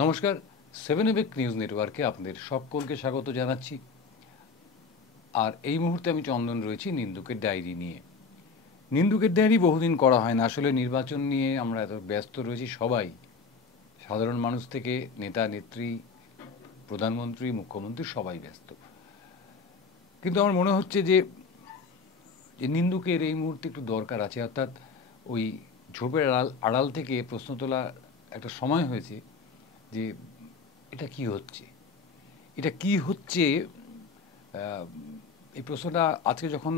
নমস্কার, 7 নিউজ নেটওয়ার্কে আপনাদের সকলকে স্বাগত জানাচ্ছি। আর এই মুহূর্তে আমি চন্দন রয়েছি নিন্দুকের ডায়েরি নিয়ে। নিন্দুকের ডায়েরি বহুদিন করা হয় না, আসলে নির্বাচন নিয়ে আমরা এত ব্যস্ত রয়েছি সবাই, সাধারণ মানুষ থেকে নেতা নেত্রী, প্রধানমন্ত্রী, মুখ্যমন্ত্রী সবাই ব্যস্ত। কিন্তু আমার মনে হচ্ছে যে নিন্দুকের এই মুহূর্তে একটু দরকার আছে, অর্থাৎ ওই ঝোপের আড়াল থেকে প্রশ্ন তোলা একটা সময় হয়েছে যে এটা কি হচ্ছে, এটা কি হচ্ছে। এই প্রশ্নটা আজকে যখন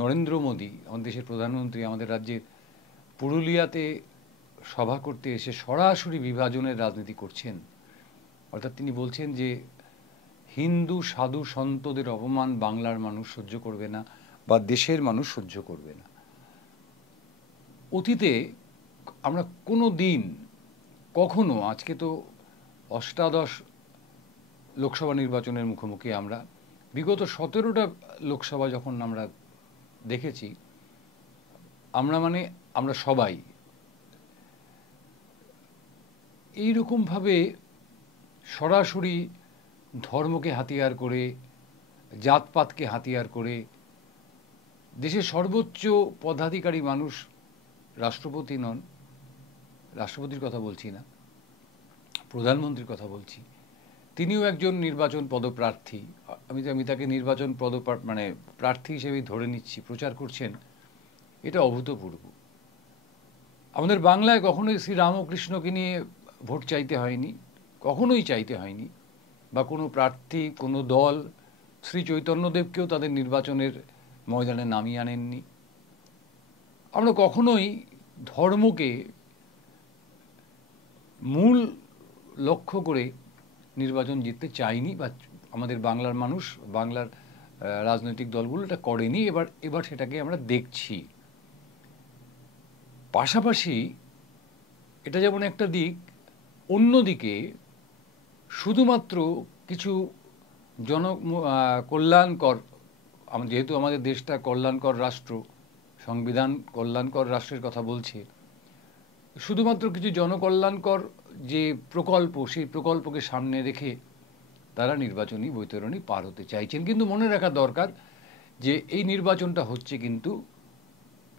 নরেন্দ্র মোদী, আমাদের দেশের প্রধানমন্ত্রী, আমাদের রাজ্যের পুরুলিয়াতে সভা করতে এসে সরাসরি বিভাজনের রাজনীতি করছেন, অর্থাৎ তিনি বলছেন যে হিন্দু সাধু সন্তদের অপমান বাংলার মানুষ সহ্য করবে না বা দেশের মানুষ সহ্য করবে না। অতীতে আমরা কোনো দিন কখনো, আজকে তো অষ্টাদশ লোকসভা নির্বাচনের মুখোমুখি আমরা, বিগত 17টা লোকসভা যখন আমরা দেখেছি, আমরা সবাই এইরকমভাবে সরাসরি ধর্মকে হাতিয়ার করে, জাতপাতকে হাতিয়ার করে দেশের সর্বোচ্চ পদাধিকারী মানুষ, রাষ্ট্রপতি নন, রাষ্ট্রপতির কথা বলছি না, প্রধানমন্ত্রীর কথা বলছি, তিনিও একজন নির্বাচন পদপ্রার্থী। আমি তাকে নির্বাচন প্রার্থী হিসেবেই ধরে নিচ্ছি, প্রচার করছেন। এটা অভূতপূর্ব। আমাদের বাংলায় কখনোই শ্রীরামকৃষ্ণকে নিয়ে ভোট চাইতে হয়নি, কখনোই চাইতে হয়নি, বা কোনো প্রার্থী, কোনো দল শ্রী চৈতন্যদেবকেও তাদের নির্বাচনের ময়দানে নামিয়ে আনেননি। আমরা কখনোই ধর্মকে মূল লক্ষ্য করে নির্বাচন জিততে চাইনি, বা আমাদের বাংলার মানুষ, বাংলার রাজনৈতিক দলগুলো এটা করেনি। এবার সেটাকে আমরা দেখছি। পাশাপাশি এটা যেমন একটা দিক, অন্যদিকে শুধুমাত্র কিছু কল্যাণকর, যেহেতু আমাদের দেশটা কল্যাণকর রাষ্ট্র, সংবিধান কল্যাণকর রাষ্ট্রের কথা বলছে, শুধুমাত্র কিছু জনকল্যাণকর যে প্রকল্প, সেই প্রকল্পকে সামনে রেখে তারা নির্বাচনী বৈতরণী পার হতে চাইছেন। কিন্তু মনে রাখা দরকার যে এই নির্বাচনটা হচ্ছে কিন্তু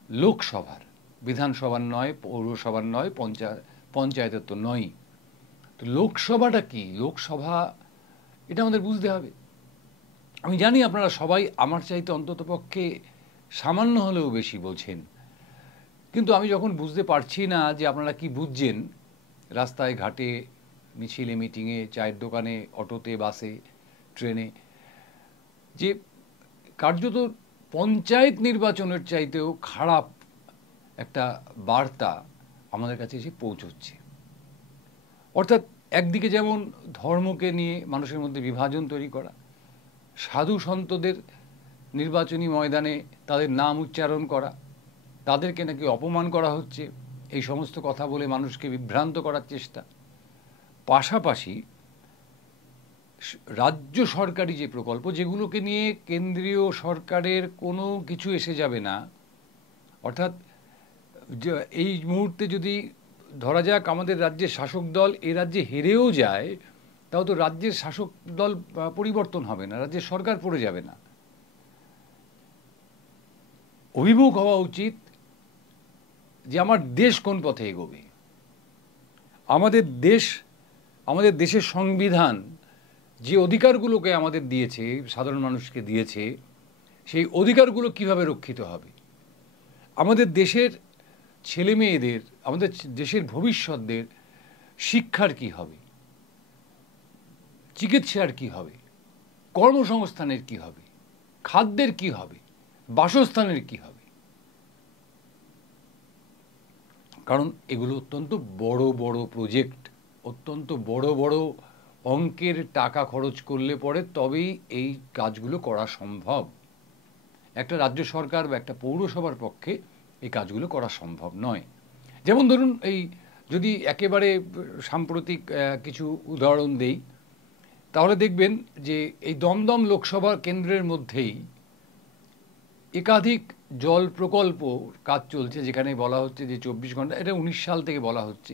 লোকসভার, বিধানসভার নয়, পৌরসভার নয়, পঞ্চায়েতের তো নয়। তো লোকসভাটা কি, লোকসভা এটা আমাদের বুঝতে হবে। আমি জানি আপনারা সবাই আমার চাইতে অন্ততপক্ষে সামান্য হলেও বেশি বোঝেন, কিন্তু আমি যখন বুঝতে পারছি না যে আপনারা কি বুঝছেন, রাস্তায় ঘাটে, মিছিলে, মিটিংয়ে, চায়ের দোকানে, অটোতে, বাসে, ট্রেনে, যে কার্যত পঞ্চায়েত নির্বাচনের চাইতেও খারাপ একটা বার্তা আমাদের কাছে এসে পৌঁছচ্ছে। অর্থাৎ একদিকে যেমন ধর্মকে নিয়ে মানুষের মধ্যে বিভাজন তৈরি করা, সাধু সন্তদের নির্বাচনী ময়দানে তাদের নাম উচ্চারণ করা, তাদেরকে নাকি অপমান করা হচ্ছে, এই সমস্ত কথা বলে মানুষকে বিভ্রান্ত করার চেষ্টা। পাশাপাশি রাজ্য সরকারি যে প্রকল্প, যেগুলোকে নিয়ে কেন্দ্রীয় সরকারের কোনো কিছু এসে যাবে না, অর্থাৎ এই মুহূর্তে যদি ধরা যাক আমাদের রাজ্যের শাসক দল এই রাজ্যে হেরেও যায়, তাও তো রাজ্যের শাসক দল পরিবর্তন হবে না, রাজ্যের সরকার পড়ে যাবে না। অভিমুখ হওয়া উচিত যে আমার দেশ কোন পথে এগোবে। আমাদের দেশের সংবিধান যে অধিকারগুলোকে আমাদের দিয়েছে, সাধারণ মানুষকে দিয়েছে, সেই অধিকারগুলো কিভাবে রক্ষিত হবে। আমাদের দেশের ছেলে মেয়েদের, আমাদের দেশের ভবিষ্যৎদের শিক্ষার কি হবে, চিকিৎসার কি হবে, কর্মসংস্থানের কি হবে, খাদ্যের কি হবে, বাসস্থানের কি হবে। কারণ এগুলো অত্যন্ত বড় বড় প্রজেক্ট, অত্যন্ত বড় বড় অঙ্কের টাকা খরচ করলে পরে তবেই এই কাজগুলো করা সম্ভব। একটা রাজ্য সরকার বা একটা পৌরসভার পক্ষে এই কাজগুলো করা সম্ভব নয়। যেমন ধরুন, এই যদি একেবারে সাম্প্রতিক কিছু উদাহরণ দেই, তাহলে দেখবেন যে এই দমদম লোকসভা কেন্দ্রের মধ্যেই একাধিক জল প্রকল্প কাজ চলছে, যেখানে বলা হচ্ছে যে 24 ঘন্টা, এটা 19 সাল থেকে বলা হচ্ছে,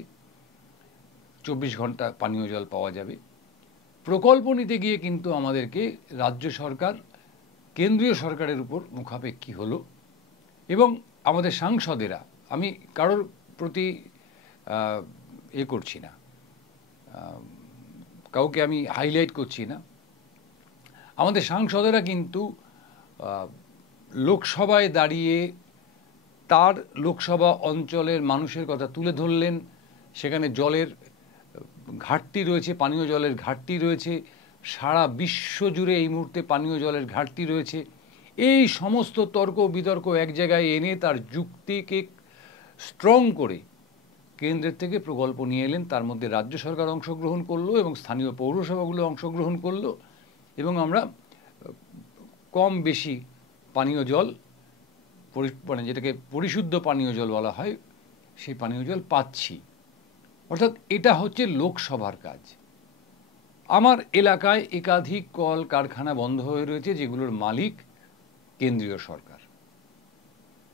24 ঘন্টা পানীয় জল পাওয়া যাবে। প্রকল্প নিতে গিয়ে কিন্তু আমাদেরকে রাজ্য সরকার কেন্দ্রীয় সরকারের উপর মুখাপেক্ষী হলো এবং আমাদের সাংসদেরা, আমি কারোর প্রতি করছি না, কাউকে আমি হাইলাইট করছি না, আমাদের সাংসদেরা কিন্তু লোকসভায় দাঁড়িয়ে তার লোকসভা অঞ্চলের মানুষের কথা তুলে ধরলেন। সেখানে জলের ঘাটতি রয়েছে, পানীয় জলের ঘাটতি রয়েছে, সারা বিশ্ব জুড়ে এই মুহূর্তে পানীয় জলের ঘাটতি রয়েছে। এই সমস্ত তর্ক বিতর্ক এক জায়গায় এনে তার যুক্তিকে স্ট্রং করে কেন্দ্রের থেকে প্রকল্প নিয়ে এলেন। তার মধ্যে রাজ্য সরকার অংশগ্রহণ করলো এবং স্থানীয় পৌরসভাগুলো অংশগ্রহণ করলো এবং আমরা কম বেশি পানীয় জল, মানে যেটাকে পরিশুদ্ধ পানীয় জল বলা হয়, সেই পানীয় জল পাচ্ছি। অর্থাৎ এটা হচ্ছে লোকসভার কাজ। আমার এলাকায় একাধিক কল কারখানা বন্ধ হয়ে রয়েছে যেগুলোর মালিক কেন্দ্রীয় সরকার।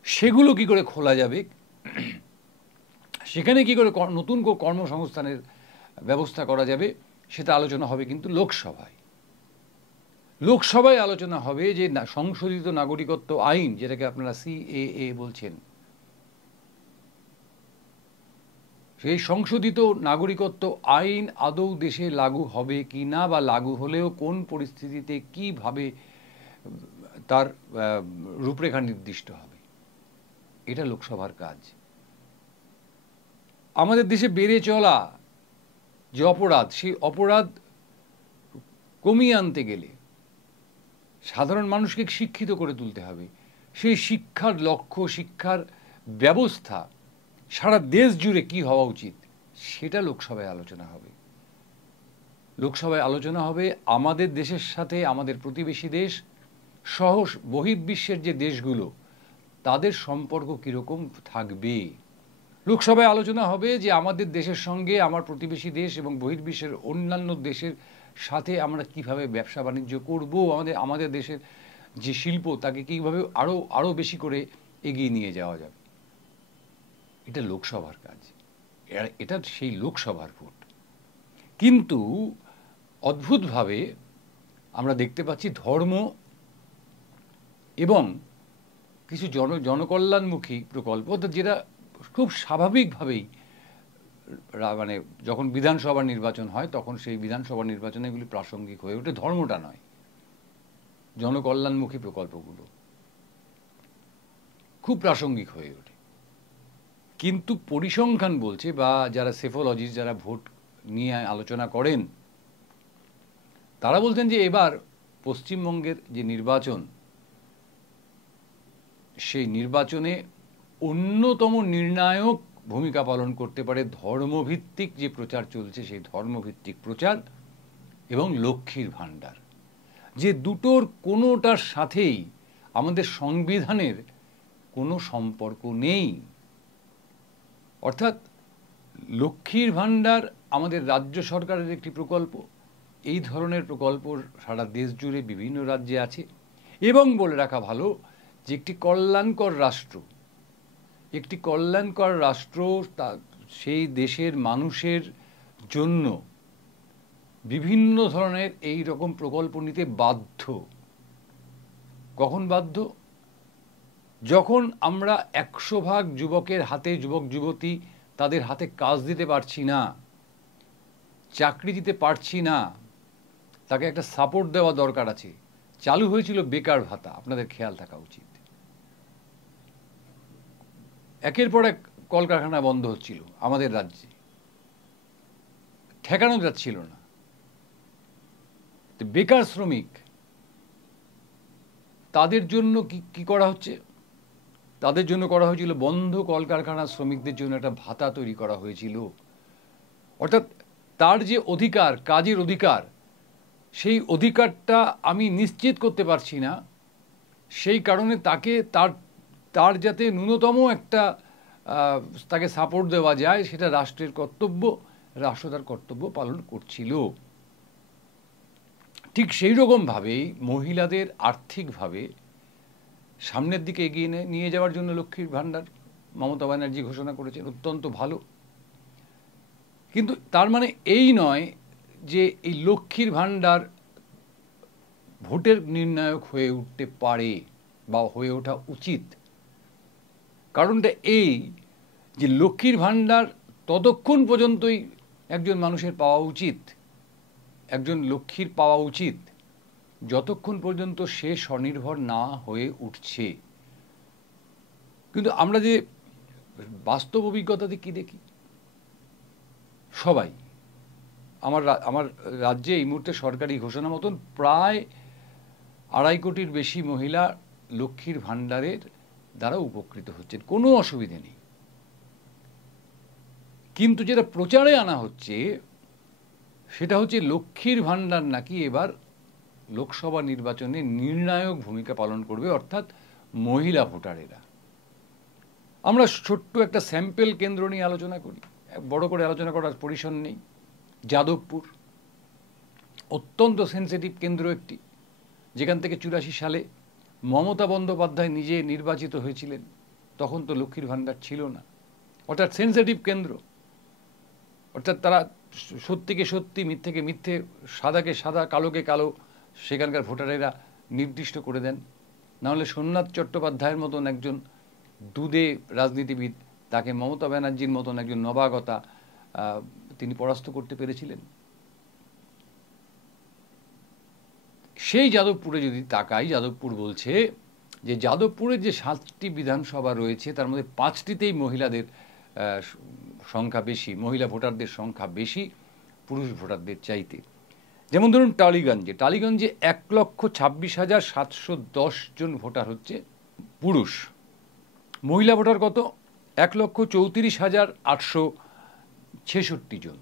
সেগুলো কি করে খোলা যাবে, সেখানে কি করে নতুন কর্মসংস্থানের ব্যবস্থা করা যাবে, সেটা আলোচনা হবে কিন্তু লোকসভায়। লোকসভায় আলোচনা হবে যে সংশোধিত নাগরিকত্ব আইন, যেটাকে আপনারা সিএএ বলছেন, সেই সংশোধিত নাগরিকত্ব আইন আদৌ দেশে লাগু হবে কি না, বা লাগু হলেও কোন পরিস্থিতিতে কিভাবে তার রূপরেখা নির্দিষ্ট হবে, এটা লোকসভার কাজ। আমাদের দেশে বেড়ে চলা যে অপরাধ, সেই অপরাধ কমিয়ে আনতে গেলে সাধারণ মানুষকে শিক্ষিত করে তুলতে হবে। সেই শিক্ষার লক্ষ্য, শিক্ষার ব্যবস্থা সারা দেশ জুড়ে কি হওয়া উচিত, সেটা লোকসভায় আলোচনা হবে। লোকসভায় আলোচনা হবে আমাদের দেশের সাথে আমাদের প্রতিবেশী দেশ সহ বহির্বিশ্বের যে দেশগুলো, তাদের সম্পর্ক কীরকম থাকবে। লোকসভায় আলোচনা হবে যে আমাদের দেশের সঙ্গে আমার প্রতিবেশী দেশ এবং বহির্বিশ্বের অন্যান্য দেশের সাথে আমরা কিভাবে ব্যবসা বাণিজ্য করব, আমাদের দেশের যে শিল্প তাকে কীভাবে আরও বেশি করে এগিয়ে নিয়ে যাওয়া যাবে। এটা লোকসভার কাজ, এটা সেই লোকসভার ভোট। কিন্তু অদ্ভুতভাবে আমরা দেখতে পাচ্ছি ধর্ম এবং কিছু জনকল্যাণমুখী প্রকল্প, যেটা খুব স্বাভাবিকভাবেই মানে যখন বিধানসভা নির্বাচন হয় তখন সেই বিধানসভা নির্বাচনে এগুলি প্রাসঙ্গিক হয়ে ওঠে, ধর্মটা নয়, জনকল্যাণমুখী প্রকল্পগুলো খুব প্রাসঙ্গিক হয়ে ওঠে। কিন্তু পরিসংখ্যান বলছে, বা যারা সেফোলজিস্ট, যারা ভোট নিয়ে আলোচনা করেন, তারা বলছেন যে এবার পশ্চিমবঙ্গের যে নির্বাচন, সেই নির্বাচনে অন্যতম নির্ণায়ক ভূমিকা পালন করতে পারে ধর্মভিত্তিক যে প্রচার চলছে, সেই ধর্মভিত্তিক প্রচার এবং লক্ষ্মীর ভাণ্ডার, যে দুটোর কোনোটার সাথেই আমাদের সংবিধানের কোনো সম্পর্ক নেই। অর্থাৎ লক্ষ্মীর ভাণ্ডার আমাদের রাজ্য সরকারের একটি প্রকল্প, এই ধরনের প্রকল্প সারা দেশ জুড়ে বিভিন্ন রাজ্যে আছে। এবং বলে রাখা ভালো যে একটি কল্যাণকর রাষ্ট্র সেই দেশের মানুষের জন্য বিভিন্ন ধরনের এই রকম প্রকল্প নিতে বাধ্য। কখন বাধ্য? যখন আমরা 100% যুবকের হাতে, যুবক যুবতী তাদের হাতে কাজ দিতে পারছি না, চাকরি দিতে পারছি না, তাকে একটা সাপোর্ট দেওয়া দরকার আছে। চালু হয়েছিল বেকার ভাতা, আপনাদের খেয়াল থাকা উচিত। একের পর এক কলকারখানা বন্ধ হচ্ছিল আমাদের রাজ্যে, ঠেকানো যাচ্ছিল না। বেকার শ্রমিক, তাদের জন্য কি করা হচ্ছে? তাদের জন্য করা হয়েছিল বন্ধ কলকারখানার শ্রমিকদের জন্য একটা ভাতা তৈরি করা হয়েছিল। অর্থাৎ তার যে অধিকার, কাজের অধিকার, সেই অধিকারটা আমি নিশ্চিত করতে পারছি না, সেই কারণে তাকে তার যাতে ন্যূনতম একটা তাকে সাপোর্ট দেওয়া যায়, সেটা রাষ্ট্রের কর্তব্য, রাষ্ট্র তার কর্তব্য পালন করছিল। ঠিক সেই রকমভাবেই মহিলাদের আর্থিকভাবে সামনের দিকে এগিয়ে নিয়ে যাওয়ার জন্য লক্ষ্মীর ভাণ্ডার মমতা ব্যানার্জি ঘোষণা করেছেন, অত্যন্ত ভালো। কিন্তু তার মানে এই নয় যে এই লক্ষ্মীর ভাণ্ডার ভোটের নির্ণায়ক হয়ে উঠতে পারে বা হয়ে ওঠা উচিত। কারণটা এই যে লক্ষ্মীর ভাণ্ডার ততক্ষণ পর্যন্তই একজন মানুষের পাওয়া উচিত, একজন লক্ষ্মীর পাওয়া উচিত, যতক্ষণ পর্যন্ত সে স্বনির্ভর না হয়ে উঠছে। কিন্তু আমরা যে বাস্তব অভিজ্ঞতাতে কি দেখি, সবাই আমার রাজ্যে এই মুহূর্তে সরকারি ঘোষণা মতন প্রায় 2.5 কোটির বেশি মহিলা লক্ষ্মীর ভাণ্ডারের দ্বারা উপকৃত হচ্ছেন, কোনো অসুবিধে নেই। কিন্তু যেটা প্রচারে আনা হচ্ছে সেটা হচ্ছে লক্ষ্মীর ভাণ্ডার নাকি এবার লোকসভা নির্বাচনে নির্ণায়ক ভূমিকা পালন করবে, অর্থাৎ মহিলা ভোটারেরা। আমরা ছোট্ট একটা স্যাম্পল কেন্দ্র নিয়ে আলোচনা করি, বড় করে আলোচনা করার পরিসর নেই। যাদবপুর অত্যন্ত সেন্সিটিভ কেন্দ্র একটি, যেখান থেকে 84 সালে মমতা বন্দ্যোপাধ্যায় নিজে নির্বাচিত হয়েছিলেন। তখন তো লক্ষ্মীর ভাণ্ডার ছিল না, অর্থাৎ সেন্সিটিভ কেন্দ্র। অর্থাৎ তারা সত্যিকে সত্যি, মিথ্যেকে মিথ্যে, সাদাকে সাদা, কালোকে কালো সেখানকার ভোটারেরা নির্দিষ্ট করে দেন। নাহলে সোমনাথ চট্টোপাধ্যায়ের মতন একজন দুধে রাজনীতিবিদ, তাকে মমতা ব্যানার্জির মতন একজন নবাগতা তিনি পরাস্ত করতে পেরেছিলেন। সেই যাদবপুরে যদি তাকাই, যাদবপুর বলছে যে যাদবপুরের যে 7টি বিধানসভা রয়েছে তার মধ্যে 5টিতেই মহিলাদের সংখ্যা বেশি, মহিলা ভোটারদের সংখ্যা বেশি পুরুষ ভোটারদের চাইতে। যেমন ধরুন টালিগঞ্জে 1,26,710 জন ভোটার হচ্ছে পুরুষ, মহিলা ভোটার কত? 1,34,866 জন।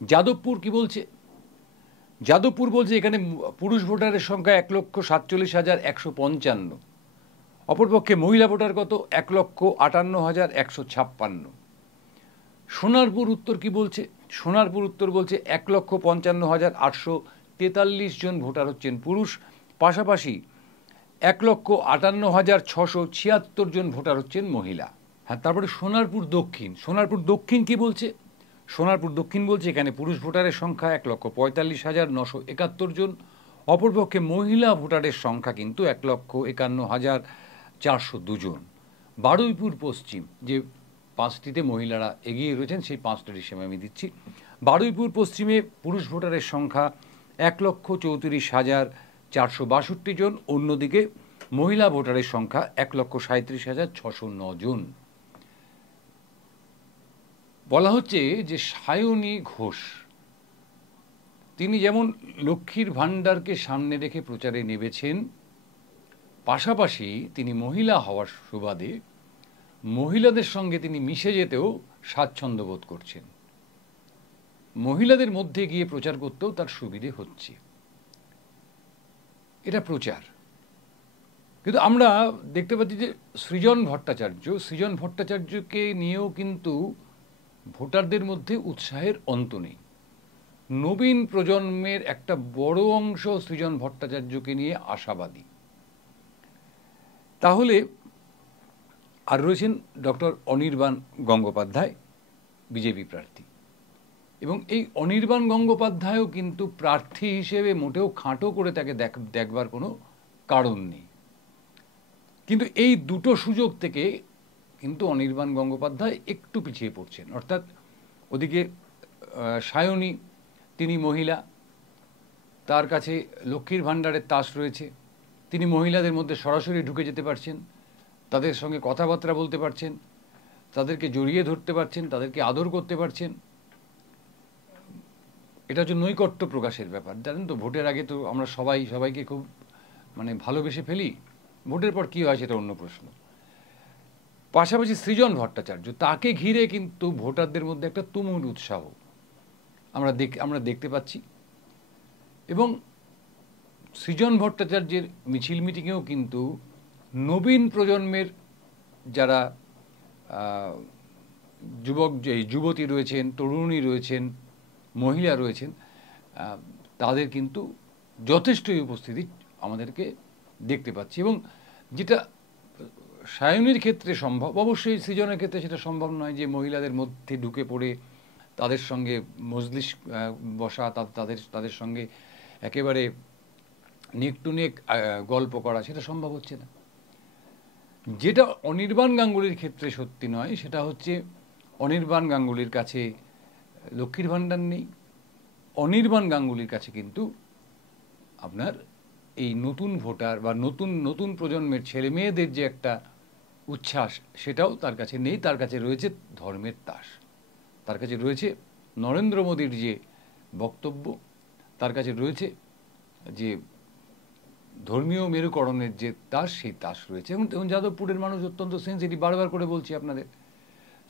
যাদবপুর কি বলছে? যাদবপুর বলছে এখানে পুরুষ ভোটারের সংখ্যা 1,47,155, অপরপক্ষে মহিলা ভোটার কত? 1,58,156। সোনারপুর উত্তর কি বলছে? সোনারপুর উত্তর বলছে 1,55,843 জন ভোটার হচ্ছেন পুরুষ, পাশাপাশি 1,58,676 জন ভোটার হচ্ছেন মহিলা। হ্যাঁ, তারপরে সোনারপুর দক্ষিণ কি বলছে? সোনারপুর দক্ষিণ বলছে এখানে পুরুষ ভোটারের সংখ্যা 1,45,971 জন, অপরপক্ষে মহিলা ভোটারের সংখ্যা কিন্তু 1,51,402 জন। বারুইপুর পশ্চিম, যে 5টিতে মহিলারা এগিয়ে রয়েছেন, সেই 5টার হিসেবে আমি দিচ্ছি। বারুইপুর পশ্চিমে পুরুষ ভোটারের সংখ্যা 1,34,462 জন, অন্যদিকে মহিলা ভোটারের সংখ্যা 1,37,609 জন। বলা হচ্ছে যে সায়নী ঘোষ তিনি যেমন লক্ষ্মীর ভাণ্ডারকে সামনে রেখে প্রচারে নেমেছেন, পাশাপাশি তিনি মহিলা হওয়ার সুবাদে মহিলাদের সঙ্গে তিনি মিশে যেতেও স্বাচ্ছন্দ্য বোধ করছেন, মহিলাদের মধ্যে গিয়ে প্রচার করতেও তার সুবিধে হচ্ছে। এটা প্রচার। কিন্তু আমরা দেখতে পাচ্ছি যে সৃজন ভট্টাচার্যকে নিয়েও কিন্তু ভোটারদের মধ্যে উৎসাহের অন্ত নেই। নবীন প্রজন্মের একটা বড় অংশ সৃজন ভট্টাচার্যকে নিয়ে আশাবাদী। তাহলে আর রয়েছেন ডক্টর অনির্বাণ গঙ্গোপাধ্যায়, বিজেপি প্রার্থী, এবং এই অনির্বাণ গঙ্গোপাধ্যায়ও কিন্তু প্রার্থী হিসেবে মোটেও খাঁটো করে তাকে দেখবার কোনো কারণ নেই। কিন্তু এই দুটো সুযোগ থেকে কিন্তু অনির্বাণ গঙ্গোপাধ্যায় একটু পিছিয়ে পড়ছেন। অর্থাৎ ওদিকে সায়নী, তিনি মহিলা, তার কাছে লক্ষ্মীর ভাণ্ডারের তাস রয়েছে, তিনি মহিলাদের মধ্যে সরাসরি ঢুকে যেতে পারছেন, তাদের সঙ্গে কথাবার্তা বলতে পারছেন, তাদেরকে জড়িয়ে ধরতে পারছেন, তাদেরকে আদর করতে পারছেন। এটা হচ্ছে নৈকট্য প্রকাশের ব্যাপার। জানেন তো, ভোটের আগে তো আমরা সবাইকে খুব ভালোবেসে ফেলি, ভোটের পর কী হয় সেটা অন্য প্রশ্ন। পাশাপাশি সৃজন ভট্টাচার্য, তাকে ঘিরে কিন্তু ভোটারদের মধ্যে একটা তুমুল উৎসাহ আমরা দেখতে পাচ্ছি। এবং সৃজন ভট্টাচার্যের মিছিল মিটিংয়েও কিন্তু নবীন প্রজন্মের যারা যুবতী রয়েছেন, তরুণী রয়েছেন, মহিলা রয়েছেন, তাদের কিন্তু যথেষ্টই উপস্থিতি আমাদেরকে দেখতে পাচ্ছি। এবং যেটা সায়নীর ক্ষেত্রে সম্ভব, অবশ্যই সৃজনের ক্ষেত্রে সেটা সম্ভব নয় যে মহিলাদের মধ্যে ঢুকে পড়ে তাদের সঙ্গে মজলিস বসা, তাদের সঙ্গে একেবারে নেক টু নেক গল্প করা, সেটা সম্ভব হচ্ছে না। যেটা অনির্বাণ গাঙ্গুলির ক্ষেত্রে সত্যি নয় সেটা হচ্ছে অনির্বাণ গাঙ্গুলির কাছে লক্ষ্মীর ভাণ্ডার নেই, অনির্বাণ গাঙ্গুলির কাছে কিন্তু আপনার এই নতুন ভোটার বা নতুন নতুন প্রজন্মের ছেলে মেয়েদের যে একটা উচ্ছ্বাস সেটাও তার কাছে নেই। তার কাছে রয়েছে ধর্মের তাস, তার কাছে রয়েছে নরেন্দ্র মোদীর যে বক্তব্য, তার কাছে রয়েছে যে ধর্মীয় মেরুকরণের যে তাস, সেই তাস রয়েছে। এবং যাদবপুরের মানুষ অত্যন্ত সেন্সিটিভ, বারবার করে বলছি আপনাদের,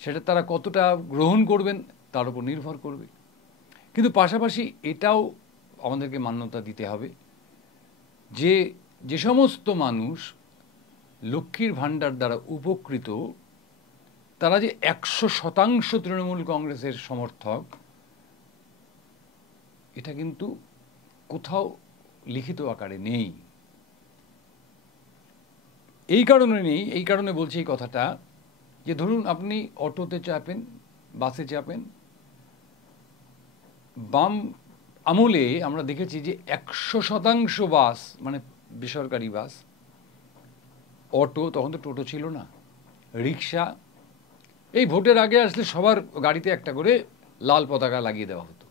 সেটা তারা কতটা গ্রহণ করবেন তার উপর নির্ভর করবে। কিন্তু পাশাপাশি এটাও আমাদেরকে মান্যতা দিতে হবে যে যে সমস্ত মানুষ লক্ষ্মীর ভাণ্ডার দ্বারা উপকৃত তারা যে 100% তৃণমূল কংগ্রেসের সমর্থক, এটা কিন্তু কোথাও লিখিত আকারে নেই। এই কারণে বলছি এই কথাটা, যে ধরুন আপনি অটোতে চাপেন, বাসে চাপেন, বাম আমলে আমরা দেখেছি যে 100% বাস, মানে বেসরকারি বাস, অটো, তখন তো টোটো ছিল না, রিক্সা, এই ভোটের আগে আসলে সবার গাড়িতে একটা করে লাল পতাকা লাগিয়ে দেওয়া হতো।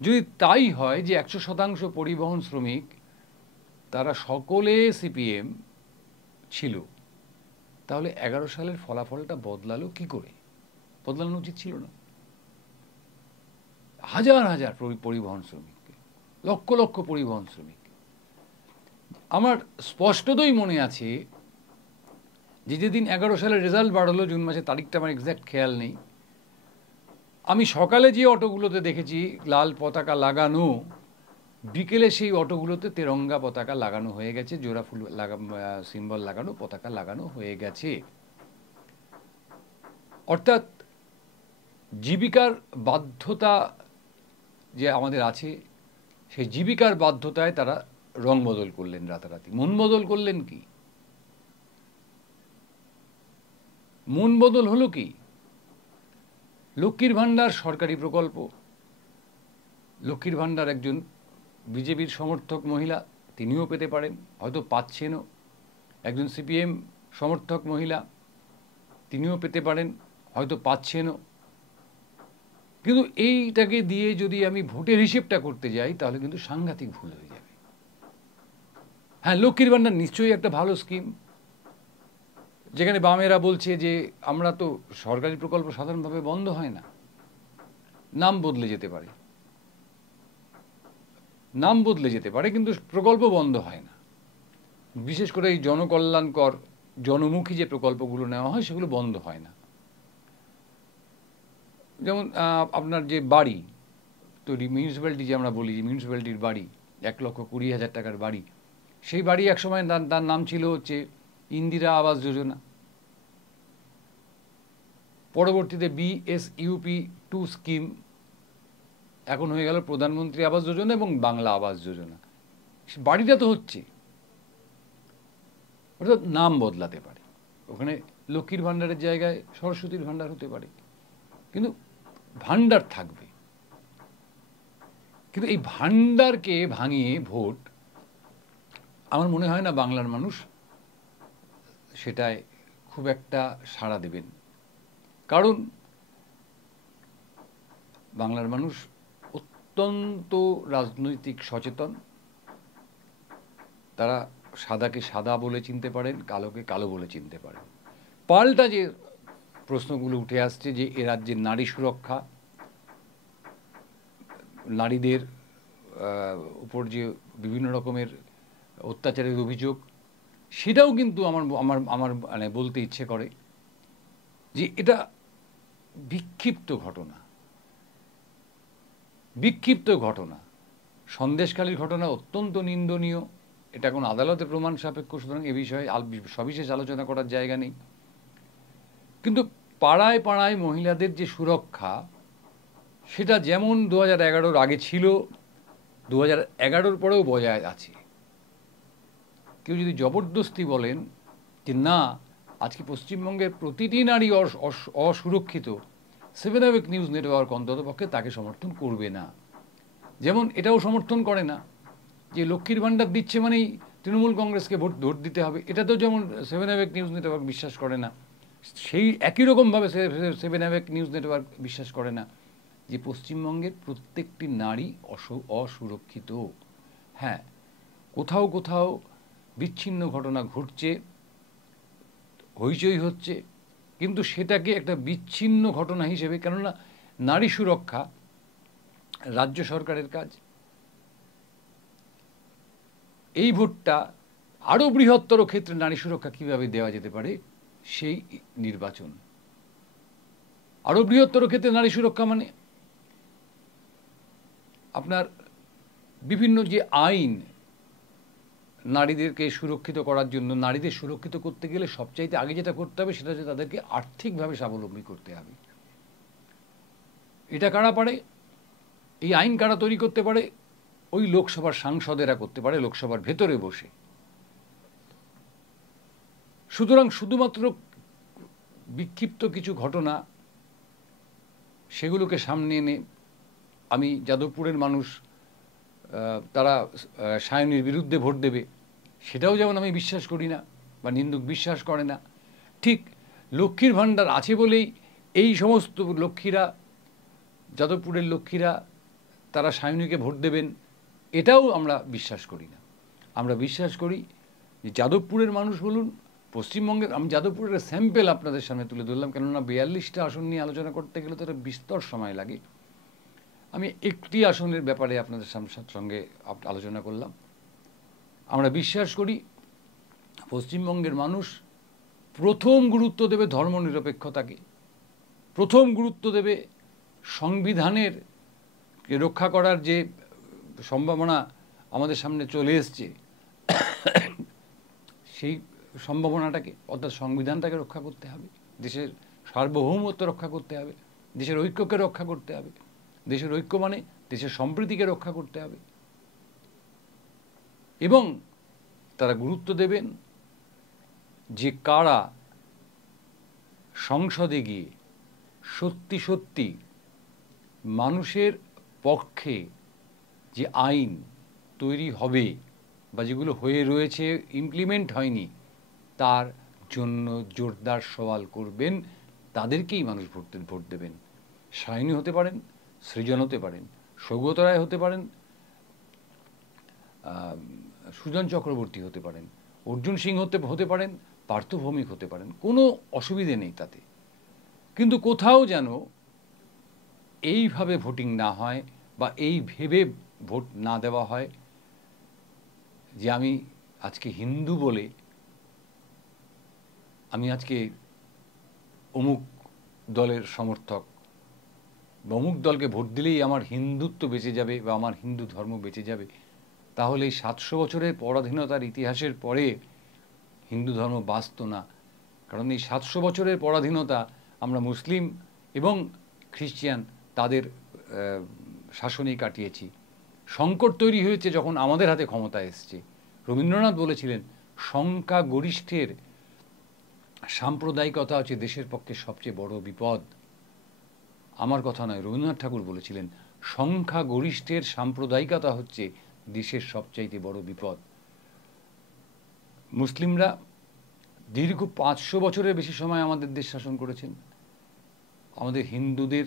যদি তাই হয় যে 100% পরিবহন শ্রমিক তারা সকলে সিপিএম ছিল, তাহলে 11 সালের ফলাফলটা বদলালো কি করে? বদলানো উচিত ছিল না। হাজার হাজার পরিবহন শ্রমিককে, লক্ষ লক্ষ পরিবহন শ্রমিক। আমার স্পষ্টতই মনে আছে যে যেদিন 11 সালের রেজাল্ট বার হলো, জুন মাসে, তারিখটা আমার এক্স্যাক্ট খেয়াল নেই, আমি সকালে যে অটোগুলোতে দেখেছি লাল পতাকা লাগানো, বিকেলে সেই অটোগুলোতে তেরঙ্গা পতাকা লাগানো হয়ে গেছে, জোড়া ফুল সিম্বল লাগানো, পতাকা লাগানো হয়ে গেছে। অর্থাৎ জীবিকার বাধ্যতা যে আমাদের আছে, সেই জীবিকার বাধ্যতায় তারা রং বদল করলেন রাতারাতি। মন বদল করলেন কি? মন বদল হলো কি? লক্ষ্মীর ভাণ্ডার সরকারি প্রকল্প, লক্ষ্মীর ভাণ্ডার একজন বিজেপির সমর্থক মহিলা তিনিও পেতে পারেন, হয়তো পাচ্ছেনও। একজন সিপিএম সমর্থক মহিলা তিনিও পেতে পারেন, হয়তো পাচ্ছেনও। কিন্তু এইটাকে দিয়ে যদি আমি ভোটের হিসেবটা করতে যাই তাহলে কিন্তু সাংঘাতিক ভুল হয়ে যাবে। হ্যাঁ, লক্ষ্মীর ভাণ্ডার নিশ্চয়ই একটা ভালো স্কিম, যেখানে বামেরা বলছে যে আমরা তো, সরকারি প্রকল্প সাধারণভাবে বন্ধ হয় না, নাম বদলে যেতে পারে, নাম বদলে যেতে পারে, কিন্তু প্রকল্প বন্ধ হয় না। বিশেষ করে এই জনকল্যাণকর জনমুখী যে প্রকল্পগুলো নেওয়া হয় সেগুলো বন্ধ হয় না। যেমন আপনার যে বাড়ি তৈরি, মিউনিসিপ্যালিটি যে আমরা বলি, যে মিউনিসিপ্যালিটির বাড়ি, 1,20,000 টাকার বাড়ি, সেই বাড়ি একসময় তার নাম ছিল হচ্ছে ইন্দিরা আবাস যোজনা, পরবর্তীতে BSUP-2 স্কিম, এখন হয়ে গেল প্রধানমন্ত্রী আবাস যোজনা এবং বাংলা আবাস যোজনা। বাড়িটা তো হচ্ছে, অর্থাৎ নাম বদলাতে পারে, ওখানে লক্ষ্মীর ভাণ্ডারের জায়গায় সরস্বতীর ভাণ্ডার হতে পারে, কিন্তু ভাণ্ডার থাকবে। কিন্তু এই ভাণ্ডারকে ভাঙিয়ে ভোট, আমার মনে হয় না বাংলার মানুষ সেটায় খুব একটা সাড়া দেবেন। কারণ বাংলার মানুষ অত্যন্ত রাজনৈতিক সচেতন, তারা সাদাকে সাদা বলে চিনতে পারেন, কালোকে কালো বলে চিনতে পারেন। পাল্টা যে প্রশ্নগুলো উঠে আসছে যে এ রাজ্যের নারী সুরক্ষা, নারীদের উপর যে বিভিন্ন রকমের অত্যাচারের অভিযোগ, সেটাও কিন্তু আমার মানে বলতে ইচ্ছে করে যে এটা বিক্ষিপ্ত ঘটনা, সন্দেশখালীর ঘটনা অত্যন্ত নিন্দনীয়, এটা কোনো আদালতে প্রমাণ সাপেক্ষ, সুতরাং এ বিষয়ে সবিশেষ আলোচনা করার জায়গা নেই। কিন্তু পাড়ায় পাড়ায় মহিলাদের যে সুরক্ষা, সেটা যেমন 2011-র আগে ছিল, 2011-র পরেও বজায় আছে। কেউ যদি জবরদস্তি বলেন যে না, আজকে পশ্চিমবঙ্গের প্রতিটি নারী অসুরক্ষিত, 7 অ্যাওয়েক নিউজ নেটওয়ার্ক অন্ততপক্ষে তাকে সমর্থন করবে না। যেমন এটাও সমর্থন করে না যে লক্ষ্মীর ভাণ্ডার দিচ্ছে মানেই তৃণমূল কংগ্রেসকে ভোট দিতে হবে, এটা তো যেমন 7 অ্যাওয়েক নিউজ নেটওয়ার্ক বিশ্বাস করে না। সেই একই রকমভাবে 7 অ্যাওয়েক নিউজ নেটওয়ার্ক বিশ্বাস করে না যে পশ্চিমবঙ্গের প্রত্যেকটি নারী অসুরক্ষিত। হ্যাঁ, কোথাও কোথাও বিচ্ছিন্ন ঘটনা ঘটছে, হইচই হচ্ছে, কিন্তু সেটাকে একটা বিচ্ছিন্ন ঘটনা হিসেবে, কেননা নারী সুরক্ষা রাজ্য সরকারের কাজ। এই ভোটটা আরও বৃহত্তর ক্ষেত্রে নারী সুরক্ষা কীভাবে দেওয়া যেতে পারে সেই নির্বাচন। আরও বৃহত্তর ক্ষেত্রে নারী সুরক্ষা মানে আপনার বিভিন্ন যে আইন নারীদেরকে সুরক্ষিত করার জন্য, নারীদের সুরক্ষিত করতে গেলে সবচাইতে আগে যেটা করতে হবে সেটা হচ্ছে তাদেরকে আর্থিকভাবে স্বাবলম্বী করতে হবে। এটা কারা পারে? এই আইন কারা তৈরি করতে পারে? ওই লোকসভার সাংসদেরা করতে পারে, লোকসভার ভেতরে বসে। সুতরাং শুধুমাত্র বিক্ষিপ্ত কিছু ঘটনা সেগুলোকে সামনে এনে, আমি যাদবপুরের মানুষ তারা সায়নীর বিরুদ্ধে ভোট দেবে সেটাও যেমন আমি বিশ্বাস করি না, বা নিন্দুক বিশ্বাস করে না, ঠিক লক্ষ্মীর ভাণ্ডার আছে বলেই এই সমস্ত লক্ষ্মীরা, যাদবপুরের লক্ষ্মীরা তারা সায়নীকে ভোট দেবেন এটাও আমরা বিশ্বাস করি না। আমরা বিশ্বাস করি যে যাদবপুরের মানুষ বলুন, পশ্চিমবঙ্গের, আমি যাদবপুরের স্যাম্পেল আপনাদের সামনে তুলে ধরলাম, কেননা 42টা আসন নিয়ে আলোচনা করতে গেলে তো একটা বিস্তর সময় লাগে। আমি একটি আসনের ব্যাপারে আপনাদের সঙ্গে আলোচনা করলাম। আমরা বিশ্বাস করি পশ্চিমবঙ্গের মানুষ প্রথম গুরুত্ব দেবে ধর্মনিরপেক্ষতাকে, প্রথম গুরুত্ব দেবে সংবিধানের রক্ষা করার যে সম্ভাবনা আমাদের সামনে চলে এসছে সেই সম্ভাবনাটাকে, অর্থাৎ সংবিধানটাকে রক্ষা করতে হবে, দেশের সার্বভৌমত্ব রক্ষা করতে হবে, দেশের ঐক্যকে রক্ষা করতে হবে। দেশের ঐক্য মানে দেশের সম্প্রীতিকে রক্ষা করতে হবে। এবং তারা গুরুত্ব দেবেন যে কারা সংসদে গিয়ে সত্যি সত্যি মানুষের পক্ষে যে আইন তৈরি হবে বা যেগুলো হয়ে রয়েছে ইমপ্লিমেন্ট হয়নি তার জন্য জোরদার সওয়াল করবেন, তাদেরকেই মানুষ ভোট দেবেন। সায়নী হতে পারেন, সৃজন হতে পারেন, সৌগত রায় হতে পারেন, সুজন চক্রবর্তী হতে পারেন, অর্জুন সিং হতে পারেন, পার্থ ভৌমিক হতে পারেন, কোনো অসুবিধে নেই তাতে। কিন্তু কোথাও যেন এইভাবে ভোটিং না হয় বা এই ভেবে ভোট না দেওয়া হয় যে আমি আজকে হিন্দু বলে আমি আজকে অমুক দলের সমর্থক বা অমুক দলকে ভোট দিলেই আমার হিন্দুত্ব বেঁচে যাবে বা আমার হিন্দু ধর্ম বেঁচে যাবে। তাহলে এই 700 বছরের পরাধীনতার ইতিহাসের পরে হিন্দু ধর্ম বাঁচত না। কারণ এই 700 বছরের পরাধীনতা আমরা মুসলিম এবং খ্রিস্টান তাদের শাসনেই কাটিয়েছি। সংকট তৈরি হয়েছে যখন আমাদের হাতে ক্ষমতা এসছে। রবীন্দ্রনাথ বলেছিলেন, সংখ্যা গরিষ্ঠের সাম্প্রদায়িকতা হচ্ছে দেশের পক্ষে সবচেয়ে বড় বিপদ। আমার কথা নয়, রবীন্দ্রনাথ ঠাকুর বলেছিলেন, সংখ্যা গরিষ্ঠের সাম্প্রদায়িকতা হচ্ছে দেশের সবচাইতে বড় বিপদ। মুসলিমরা দীর্ঘ 500 বছরের বেশি সময় আমাদের দেশ শাসন করেছেন। আমাদের হিন্দুদের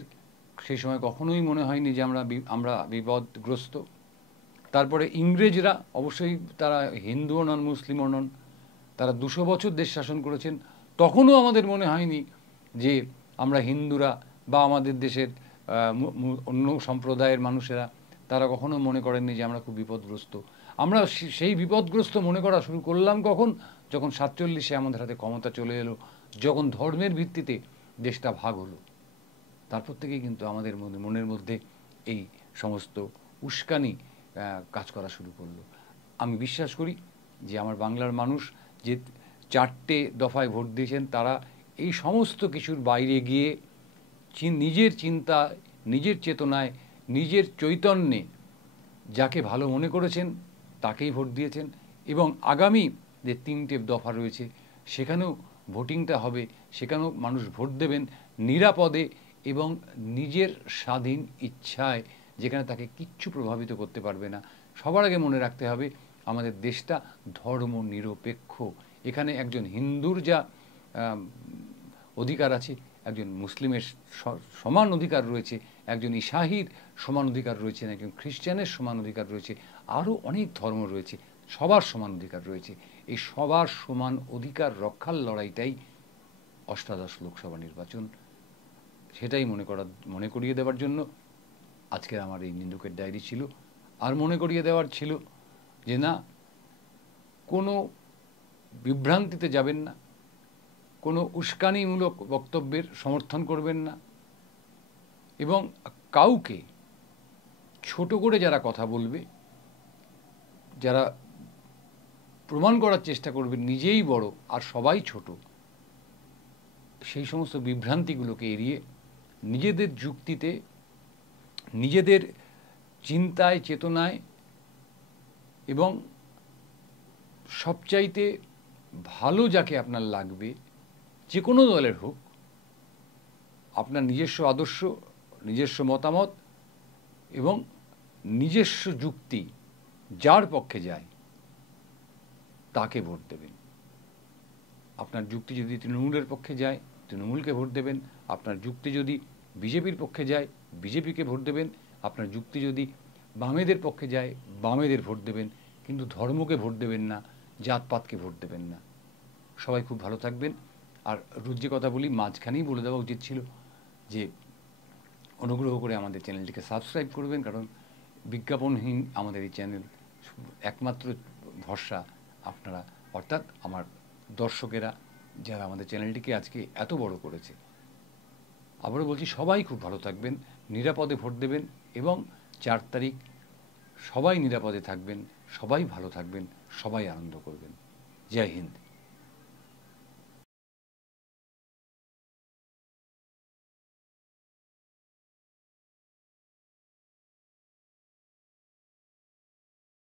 সেই সময় কখনোই মনে হয়নি যে আমরা বিপদগ্রস্ত। তারপরে ইংরেজরা, অবশ্যই তারা হিন্দুও নন মুসলিমও নন, তারা 200 বছর দেশ শাসন করেছেন। তখনও আমাদের মনে হয়নি যে আমরা হিন্দুরা বা আমাদের দেশের অন্য সম্প্রদায়ের মানুষেরা তারা কখনো মনে করেননি যে আমরা খুব বিপদগ্রস্ত। আমরা সেই বিপদগ্রস্ত মনে করা শুরু করলাম কখন? যখন 47-এ আমাদের হাতে ক্ষমতা চলে এলো, যখন ধর্মের ভিত্তিতে দেশটা ভাগ হলো। তারপর থেকেই কিন্তু আমাদের মনের মধ্যে এই সমস্ত উস্কানি কাজ করা শুরু করলো। আমি বিশ্বাস করি যে আমার বাংলার মানুষ যে 4টে দফায় ভোট দিয়েছেন, তারা এই সমস্ত কিছুর বাইরে গিয়ে নিজের চিন্তা, নিজের চেতনায়, নিজের চৈতন্যে যাকে ভালো মনে করেছেন তাকেই ভোট দিয়েছেন। এবং আগামী যে 3টে দফা রয়েছে সেখানেও ভোটিংটা হবে, সেখানেও মানুষ ভোট দেবেন নিরাপদে এবং নিজের স্বাধীন ইচ্ছায়, যেখানে তাকে কিচ্ছু প্রভাবিত করতে পারবে না। সবার আগে মনে রাখতে হবে আমাদের দেশটা ধর্ম নিরপেক্ষ। এখানে একজন হিন্দুর যা অধিকার আছে, একজন মুসলিমের সমান অধিকার রয়েছে, একজন ঈসাহির সমান অধিকার রয়েছে, একজন খ্রিস্টানের সমান অধিকার রয়েছে, আরও অনেক ধর্ম রয়েছে, সবার সমান অধিকার রয়েছে। এই সবার সমান অধিকার রক্ষার লড়াইটাই অষ্টাদশ লোকসভা নির্বাচন। সেটাই মনে করিয়ে দেওয়ার জন্য আজকের আমার এই নিন্দুকের ডায়েরি ছিল। আর মনে করিয়ে দেওয়ার ছিল যে না, কোনো বিভ্রান্তিতে যাবেন না, কোনো উস্কানিমূলক বক্তব্যের সমর্থন করবেন না, এবং কাউকে ছোট করে যারা কথা বলবে, যারা প্রমাণ করার চেষ্টা করবে নিজেই বড় আর সবাই ছোট, সেই সমস্ত বিভ্রান্তিগুলোকে এড়িয়ে নিজেদের যুক্তিতে, নিজেদের চিন্তায়, চেতনায়, এবং সবচাইতে ভালো যাকে আপনার লাগবে, যে কোনো দলের হোক, আপনার নিজস্ব আদর্শ, নিজস্ব মতামত এবং নিজস্ব যুক্তি যার পক্ষে যায় তাকে ভোট দেবেন। আপনার যুক্তি যদি তৃণমূলের পক্ষে যায় তৃণমূলকে ভোট দেবেন, আপনার যুক্তি যদি বিজেপির পক্ষে যায় বিজেপিকে ভোট দেবেন, আপনার যুক্তি যদি বামেদের পক্ষে যায় বামেদের ভোট দেবেন, কিন্তু ধর্মকে ভোট দেবেন না, জাতপাতকে ভোট দেবেন না। সবাই খুব ভালো থাকবেন। আর রোজ যে কথা বলি, মাঝখানেই বলে দেওয়া উচিত ছিল যে অনুগ্রহ করে আমাদের চ্যানেলটিকে সাবস্ক্রাইব করবেন, কারণ বিজ্ঞাপনহীন আমাদের এই চ্যানেল, একমাত্র ভরসা আপনারা, অর্থাৎ আমার দর্শকেরা, যারা আমাদের চ্যানেলটিকে আজকে এত বড় করেছে। আবারও বলছি, সবাই খুব ভালো থাকবেন, নিরাপদে ভোট দেবেন, এবং 4 তারিখ সবাই নিরাপদে থাকবেন, সবাই ভালো থাকবেন, সবাই আনন্দ করবেন। জয় হিন্দ।